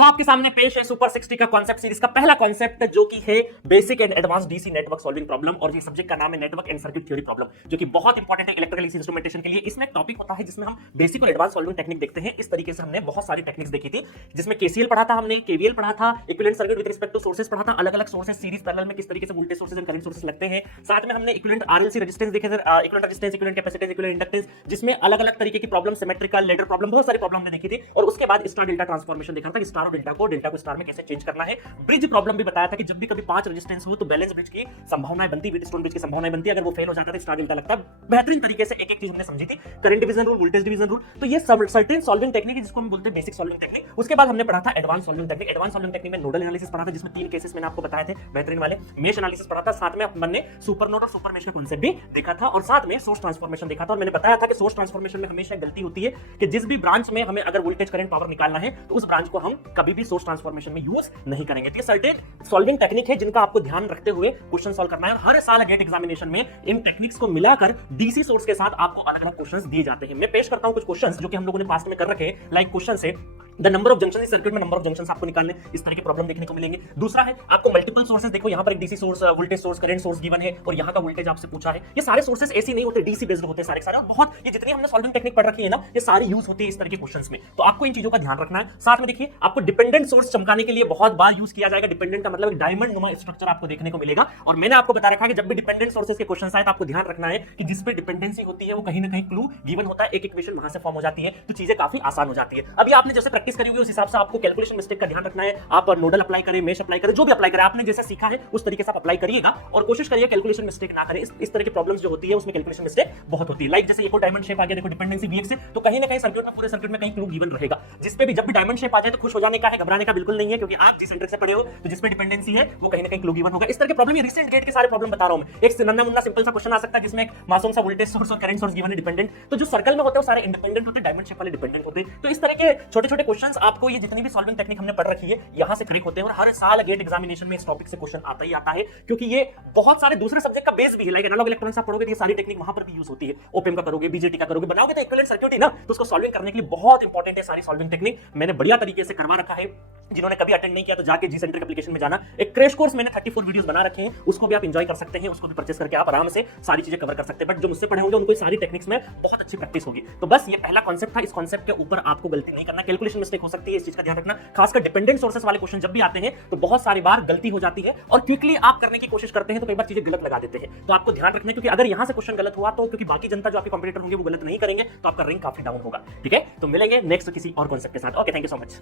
सो आपके सामने पेश है सुपर 60 का कॉन्सेप्ट सीरीज का पहला कॉन्सेप्ट जो कि है basic and advance DC network solving problem, और ये सब्जेक्ट का नाम है network and circuit theory problem, जो कि बहुत इंपॉर्टेंट है इलेक्ट्रिकल इंस्ट्रूमेंटेशन के लिए। इसमें एक टॉपिक होता है जिसमें हम बेसिक और एडवांस सॉल्विंग टेक्निक देखते हैं। इस तरीके से हमने बहुत सारी टेक्निक्स देखी थी, जिसमें केसीएल पढ़ा था, हमने केवीएल पढ़ा था, equivalent circuit with respect to sources पढ़ा था, अलग अलग सोर्सेज सीरीज पैरेलल में किस तरीके से voltage sources and current sources लगते हैं। साथ में हमने इक्विवेलेंट आरएलसी रेजिस्टेंस देखे थे, equivalent resistance, equivalent capacitance, equivalent inductance, जिसमें अलग अलग तरीके की प्रॉब्लम, सिमेट्रिकल, लेडर प्रॉब्लम, बहुत सारी प्रॉब्लम हमने देखी थी। और उसके बाद स्टार डेल्टा ट्रांसफॉर्मेशन देखा था, स्टार और डेल्टा को स्टार में कैसे चेंज करना है। ब्रिज प्रॉब्लम भी बताया था कि जब भी कभी 5 रेजिस्टेंस हो तो बैलेंस ब्रिज की संभावनाएं बनती, विद स्टोन ब्रिज की संभावनाएं बनती, अगर वो फेल हो जाता है स्टार डेल्टा लगता है। बेहतरीन तरीके से एक एक चीज हमने समझी थी, current division rule, voltage division rule. तो ये सर्टेन सॉल्विंग टेक्निक है जिसको हम बोलते हैं बेसिक सॉल्विंग टेक्निक। उसके बाद हमने पढ़ा था advance solving technique. Advance solving technique में नोडल एनालिसिस पढ़ा था, जिसमें 3 केसेस मैंने आपको बताए थे बेहतरीन वाले, मेश एनालिसिस पढ़ा था, साथ में अपन ने सुपर नोड और सुपर मेश का कांसेप्ट भी देखा था, और साथ में सोर्स ट्रांसफॉर्मेशन देखा था। और मैंने बताया था कि सोर्स ट्रांसफॉर्मेशन में हमेशा गलती होती है कि जिस भी ब्रांच में हमें अगर वोल्टेज करंट पावर निकालना है तो उस ब्रांच को हम कभी भी सोर्स ट्रांसफॉर्मेशन में यूज नहीं करेंगे। तो ये सर्टेन सॉल्विंग टेक्निक है जिनका आपको ध्यान रखते हुए क्वेश्चन सॉल्व करना है। और हर साल गेट एग्जामिनेशन में इन टेक्निक्स को मिलाकर डीसी सोर्स के साथ आपको अलग अलग क्वेश्चंस दिए जाते हैं। मैं पेश करता हूं कुछ क्वेश्चंस जो कि हम लोगों ने पास्ट में कर रखे हैं। लाइक क्वेश्चन से द नंबर ऑफ जंक्शन इस सर्किट में नंबर ऑफ जंक्शंस आपको निकालने, इस तरह के प्रॉब्लम देखने को मिलेंगे। दूसरा है आपको मल्टीपल सोर्सेज, देखो यहां पर एक DC source, voltage source, current source given है और यहां का वोल्टेज आपसे पूछा है। ये सारे सोर्सेज ऐसे नहीं होते, डीसी बेस्ड होते हैं सारे। और बहुत ये जितनी हमने सॉल्विंग टेक्निक पढ़ रखी है ना, ये सारी यूज होती है इस तरह के क्वेश्चंस में। तो आपको इन चीजों का ध्यान रखना है। साथ में देखिए आपको डिपेंडेंट सोर्स चमकाने के लिए बहुत बार यूज किया जाएगा। डिपेंडेंट का मतलब डायमंड नुमा स्ट्रक्चर आपको देखने को मिलेगा। और मैंने आपको बता रखा है कि जब भी डिपेंडेंट सोर्सेज के क्वेश्चंस आए तो आपको ध्यान रखना है कि जिस पे डिपेंडेंसी होती है वो कहीं ना कहीं क्लू गिवन होता है, एक इक्वेशन वहां से फॉर्म हो जाती है, तो चीजें काफी आसान हो जाती है। अभी आपने जैसे प्रैक्टिस करी हुई उस हिसाब से आपको कैलकुलेशन मिस्टेक का ध्यान रखना है। आप नोडल अप्लाई करें, मेश अप्लाई करें, जो भी अप्लाई करें, आपने जैसे सीखा है उस तरीके से आप अप्लाई करिएगा और कोशिश करिए कैलकुलेशन मिस्टेक ना करें। इस तरह की प्रॉब्लम्स जो होती है उसमें कैलकुलेशन मिस्टेक बहुत होती है। लाइक जैसे ये को डायमंड शेप आ गया, देखो डिपेंडेंसी वीएक्स से, तो कहीं ना कहीं सर्किट में, पूरे सर्किट में कहीं क्लू गिवन रहेगा, जिस पे भी जब भी डायमंड शेप आ जाए तो खुश हो जाने का है, घबराने का बिल्कुल नहीं है, क्योंकि आप जिस सेंटर से पढ़े हो तो जिस पे डिपेंडेंसी है वो कहीं ना कहीं क्लू गिवन होगा। इस तरह के प्रॉब्लम, ये रिसेंट गेट के सारे प्रॉब्लम बता रहा हूं मैं। एक नन्ना मुन्ना सिंपल सा क्वेश्चन आ सकता है जिसमें एक मासूम सा वोल्टेज सोर्स और करंट सोर्स गिवन है डिपेंडेंट, तो जो सर्कल में होते हैं वो सारे इंडिपेंडेंट होते हैं, डायमंड शेप वाले डिपेंडेंट होते हैं। तो इस तरह के छोटे छोटे क्वेश्चंस आपको, ये जितनी भी सॉल्विंग टेक्निक हमने पढ़ रखी है, यहां से क्लिक होते हैं। और हर साल गेट एग्जामिनेशन में इस टॉपिक से क्वेश्चन आता ही आता है, क्योंकि ये बहुत सारे दूसरे सब्जेक्ट का बेस भी है। लाइक एनालॉग इलेक्ट्रॉनिक्स आप पढ़ोगे तो ये सारी टेक्निक वहां पर भी यूज होती है। ओपएम का करोगे, बीजेटी का करोगे, बनाओगे तो इक्विवेलेंट सर्किट ही ना, तो उसको सॉल्विंग करने के लिए बहुत इंपॉर्टेंट है सारी सॉल्विंग टेक्निक। मैंने बढ़िया तरीके से करवा रखा है। जिन्होंने कभी अटेंड नहीं किया तो जाके जी सेंटर एप्लीकेशन में जाना, एक क्रैश कोर्स मैंने 34 वीडियोस बना रखे हैं, उसको भी आप एंजॉय कर सकते हैं, उसको भी परचेस करके आप आराम से सारी चीजें कवर कर सकते हैं। बट जो मुझसे पढ़े होंगे उनको सारी टेक्निक्स में बहुत अच्छी प्रैक्टिस होगी। तो बस ये पहला कॉन्सेप्ट था, इस कॉन्सेप्ट के ऊपर आपको गलती नहीं करना, कैलकुलेशन मिस्टेक हो सकती है, इस चीज का ध्यान रखना। खासकर डिपेंडेंट सोर्सेस वाले क्वेश्चन जब भी आते हैं तो बहुत सारी बार गलती हो जाती है, और क्विकली आप करने की कोशिश करते हैं तो कई बार चीजें गलत लगा देते हैं। तो आपको ध्यान रखना है, क्योंकि अगर यहां से क्वेश्चन गलत हुआ तो क्योंकि बाकी जनता जो आपके कंपटीटर होंगे वो गलत नहीं करेंगे तो आपका रैंक काफी डाउन होगा। ठीक है, तो मिलेंगे नेक्स्ट किसी और कॉन्सेप्ट के साथ। Okay, thank you so much.